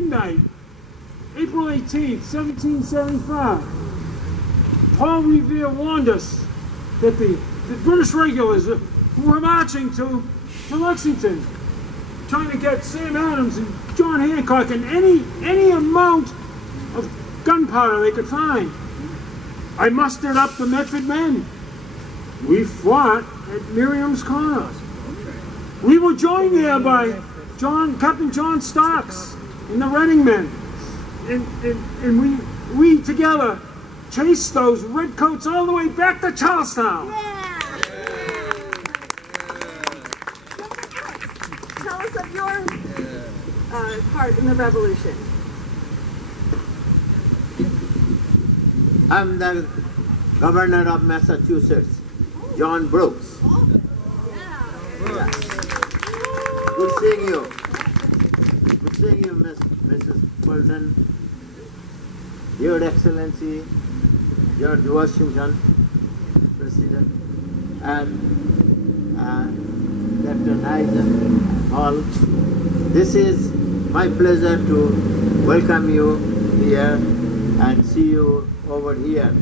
midnight, April 18th, 1775, Paul Revere warned us that the British regulars who were marching to Lexington, trying to get Sam Adams and John Hancock and any amount of gunpowder they could find. I mustered up the Medford men. We fought at Miriam's Corner. We were joined there by Captain John Stocks and the Reading men. And we together chased those redcoats all the way back to Charlestown. Yeah. Tell us of your part in the revolution. I'm the governor of Massachusetts, John Brooks. Yeah. Good seeing you. Good seeing you, Mrs. Fulton. Your Excellency, George Washington, President, and Captain Eisenhower. This is my pleasure to welcome you here and see you over here.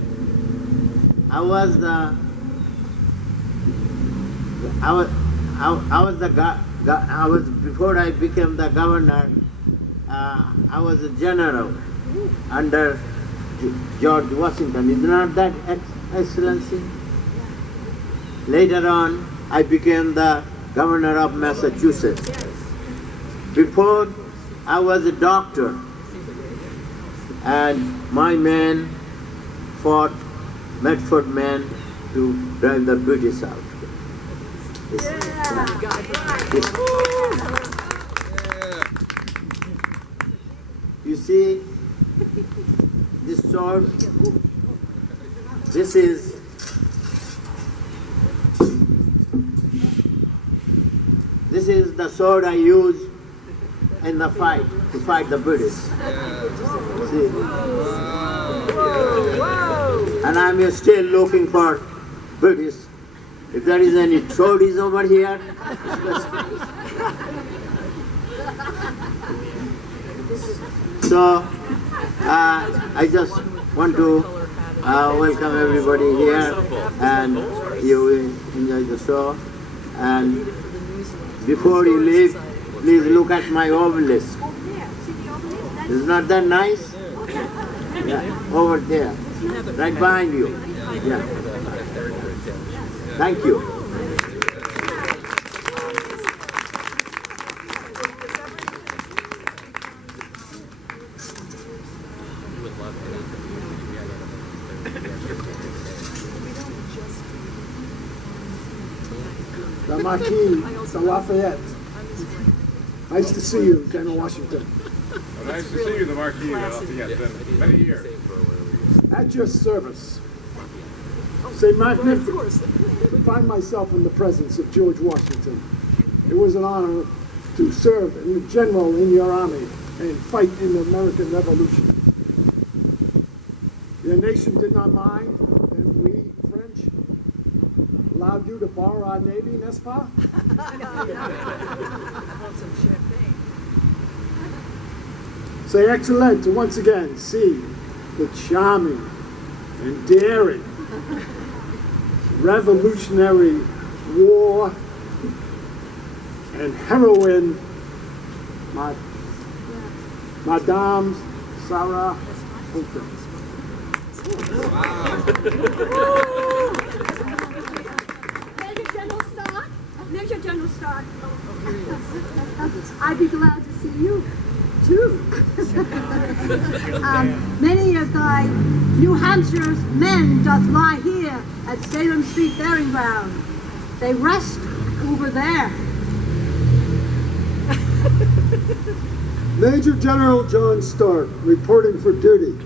I was before I became the governor. I was a general under George Washington. Is not that Excellency? Later on, I became the governor of Massachusetts. Before, I was a doctor, and my men fought Medford men to drive the British out. You see, this sword, this is the sword I use in the fight, to fight the British. See? And I'm still looking for British. If there is any toadies over here, so I just want to welcome everybody here, and you will enjoy the show. And before you leave, please look at my obelisk. Is not that nice? Yeah, over there, right behind you. Yeah. Thank you. The Marquis de Lafayette. Nice to see you, General Washington. Well, nice to see you, the Marquis de Lafayette. It's been many years. At your service. Say magnificent to find myself in the presence of George Washington. It was an honor to serve as a general in your army and fight in the American Revolution. Your nation did not mind, and we, French, allowed you to borrow our navy, n'est-ce pas? Say excellent to once again see the charming and daring Revolutionary War and heroine, Madame Sarah Fulton. Major General Stark. I'd be glad to see you too. Many of thy New Hampshire's men doth lie here at Salem Street Bearing Ground. They rest over there. Major General John Stark, reporting for duty.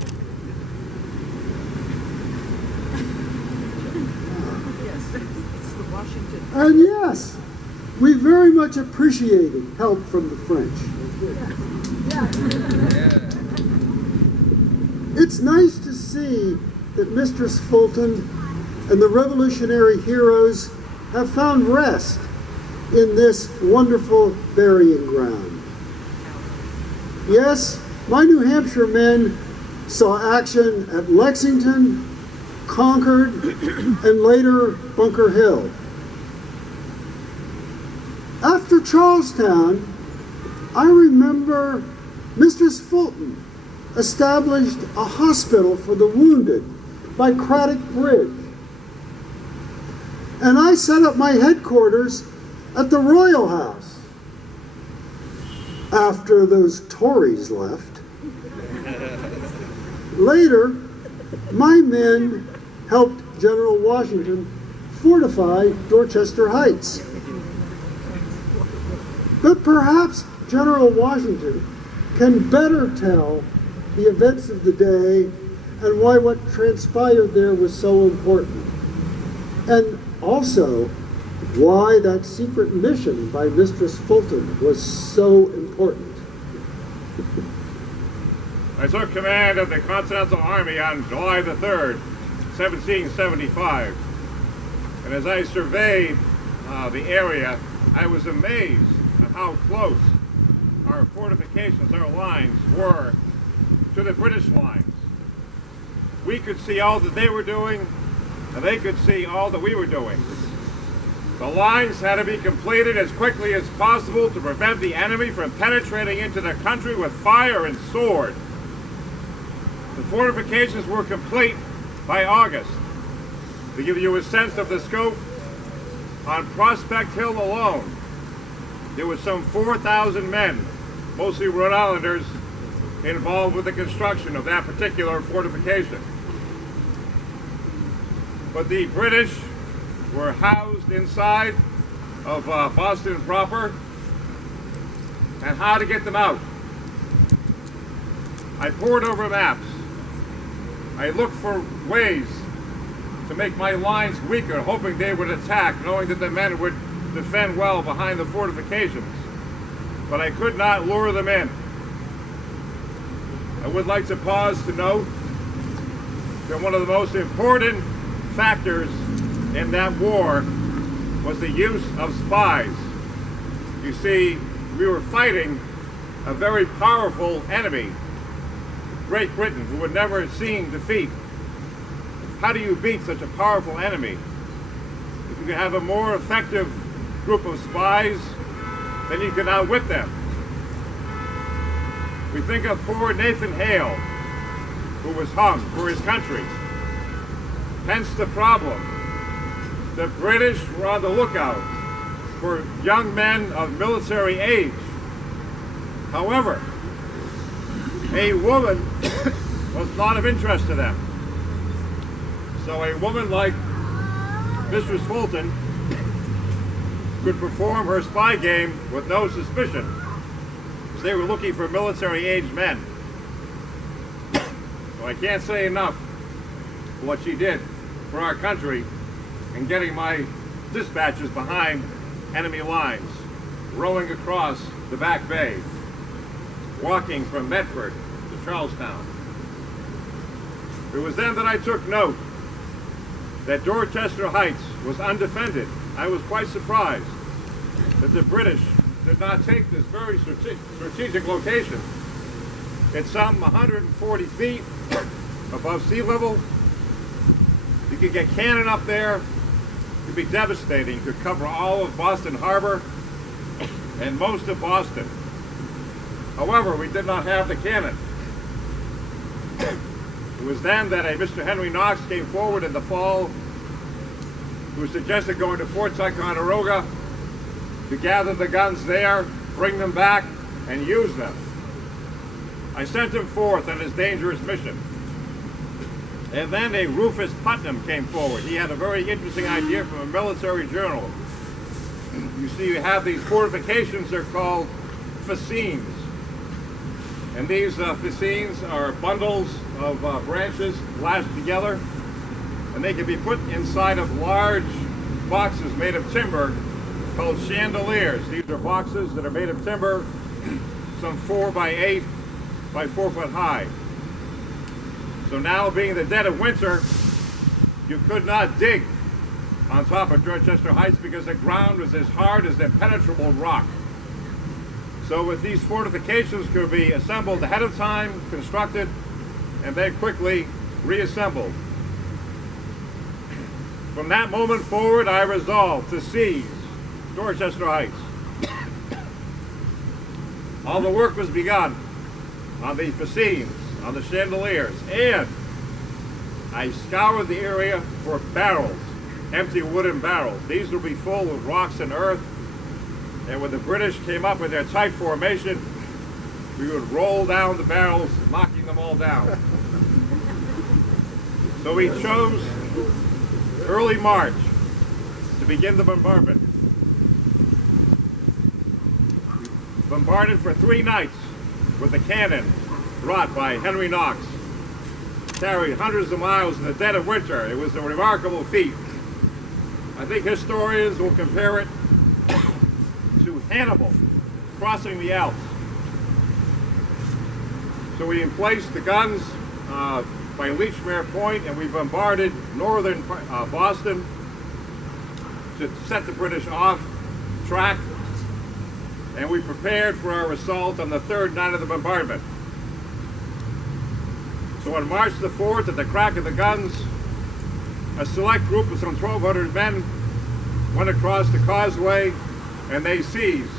And yes, we very much appreciated help from the French. It's nice to see that Mistress Fulton and the revolutionary heroes have found rest in this wonderful burying ground. Yes, my New Hampshire men saw action at Lexington, Concord, and later Bunker Hill. After Charlestown, I remember Mistress Fulton established a hospital for the wounded by Craddock Bridge. And I set up my headquarters at the Royal House after those Tories left. Later, my men helped General Washington fortify Dorchester Heights. But perhaps General Washington can better tell the events of the day and why what transpired there was so important. And also, why that secret mission by Mistress Fulton was so important. I took command of the Continental Army on July the 3rd, 1775. And as I surveyed the area, I was amazed at how close our fortifications, our lines, were to the British lines. We could see all that they were doing, and they could see all that we were doing. The lines had to be completed as quickly as possible to prevent the enemy from penetrating into the country with fire and sword. The fortifications were complete by August. To give you a sense of the scope, on Prospect Hill alone, there was some 4,000 men, mostly Rhode Islanders, involved with the construction of that particular fortification. But the British were housed inside of Boston proper, and how to get them out. I pored over maps. I looked for ways to make my lines weaker, hoping they would attack, knowing that the men would defend well behind the fortifications. But I could not lure them in. I would like to pause to note that one of the most important factors in that war was the use of spies. You see, we were fighting a very powerful enemy, Great Britain, who had never seen defeat. How do you beat such a powerful enemy? If you can have a more effective group of spies, then you can outwit them. We think of poor Nathan Hale, who was hung for his country. Hence the problem. The British were on the lookout for young men of military age. However, a woman was not of interest to them. So a woman like Mistress Fulton could perform her spy game with no suspicion. So they were looking for military-aged men. So I can't say enough for what she did for our country in getting my dispatches behind enemy lines, rowing across the Back Bay, walking from Medford to Charlestown. It was then that I took note that Dorchester Heights was undefended. I was quite surprised that the British did not take this very strategic location. It's some 140 feet above sea level. You could get cannon up there. It could be devastating. You could cover all of Boston Harbor and most of Boston. However, we did not have the cannon. It was then that a Mr. Henry Knox came forward in the fall, who suggested going to Fort Ticonderoga to gather the guns there, bring them back, and use them. I sent him forth on his dangerous mission. And then a Rufus Putnam came forward. He had a very interesting idea from a military journal. You see, you have these fortifications, they're called fascines. And these fascines are bundles of branches lashed together, and they can be put inside of large boxes made of timber called chandeliers. These are boxes that are made of timber, some 4 by 8 by 4 foot high. So now, being the dead of winter, you could not dig on top of Dorchester Heights because the ground was as hard as impenetrable rock. So if these fortifications could be assembled ahead of time, constructed, and then quickly reassembled. From that moment forward, I resolved to seize Dorchester Heights. All the work was begun on the fascines, on the chandeliers, and I scoured the area for barrels, empty wooden barrels. These would be full of rocks and earth, and when the British came up with their tight formation, we would roll down the barrels, knocking them all down. So we chose early March to begin the bombardment. We bombarded for 3 nights with the cannon brought by Henry Knox, carried hundreds of miles in the dead of winter. It was a remarkable feat. I think historians will compare it to Hannibal crossing the Alps. So we emplaced the guns by Leechmere Point, and we bombarded northern Boston to set the British off track, and we prepared for our assault on the 3rd night of the bombardment. So on March the 4th, at the crack of the guns, a select group of some 1,200 men went across the causeway, and they seized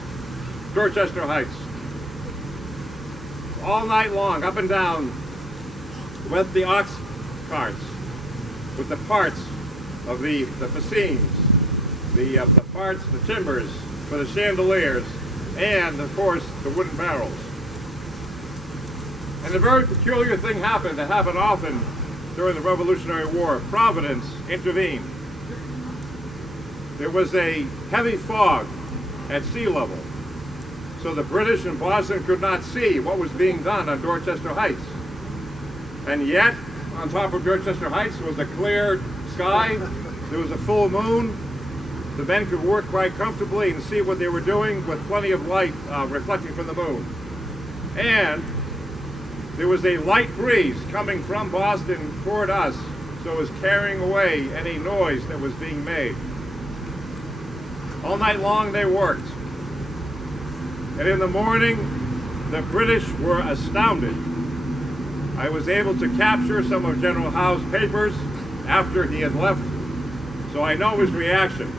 Dorchester Heights. All night long, up and down, went the ox carts with the parts of the fascines, the parts, the timbers for the chandeliers, and of course the wooden barrels. And a very peculiar thing happened that happened often during the Revolutionary War. Providence intervened. There was a heavy fog at sea level, so the British in Boston could not see what was being done on Dorchester Heights. And yet, on top of Dorchester Heights was a clear sky, there was a full moon, the men could work quite comfortably and see what they were doing with plenty of light reflecting from the moon. And there was a light breeze coming from Boston toward us, so it was carrying away any noise that was being made. All night long they worked. And in the morning, the British were astounded. I was able to capture some of General Howe's papers after he had left, so I know his reaction.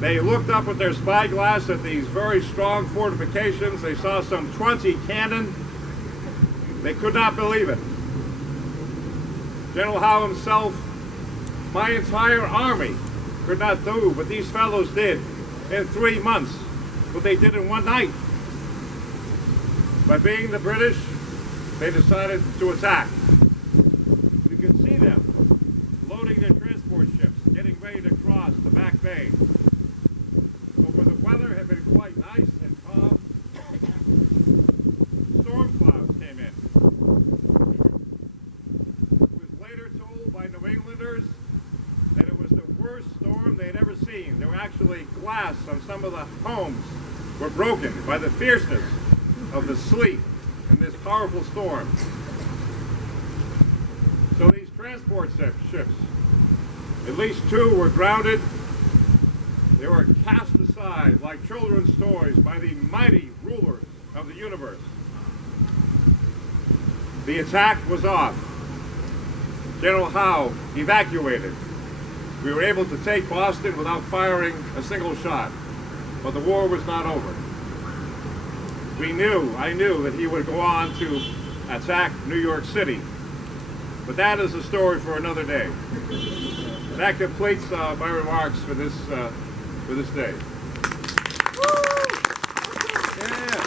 They looked up with their spyglass at these very strong fortifications. They saw some 20 cannon. They could not believe it. General Howe himself, my entire army could not do what these fellows did in 3 months, what they did in 1 night. By being the British, they decided to attack. You can see them loading their transport ships, getting ready to cross the back bay. But where the weather had been quite nice and calm, storm clouds came in. It was later told by New Englanders that it was the worst storm they had ever seen. There were actually glass on some of the homes were broken by the fierceness of the sleet in this powerful storm. So these transport ships, at least 2 were grounded. They were cast aside like children's toys by the mighty rulers of the universe. The attack was off. General Howe evacuated. We were able to take Boston without firing a single shot, but the war was not over. I knew that he would go on to attack New York City, but that is a story for another day. That completes my remarks for this day. Yeah.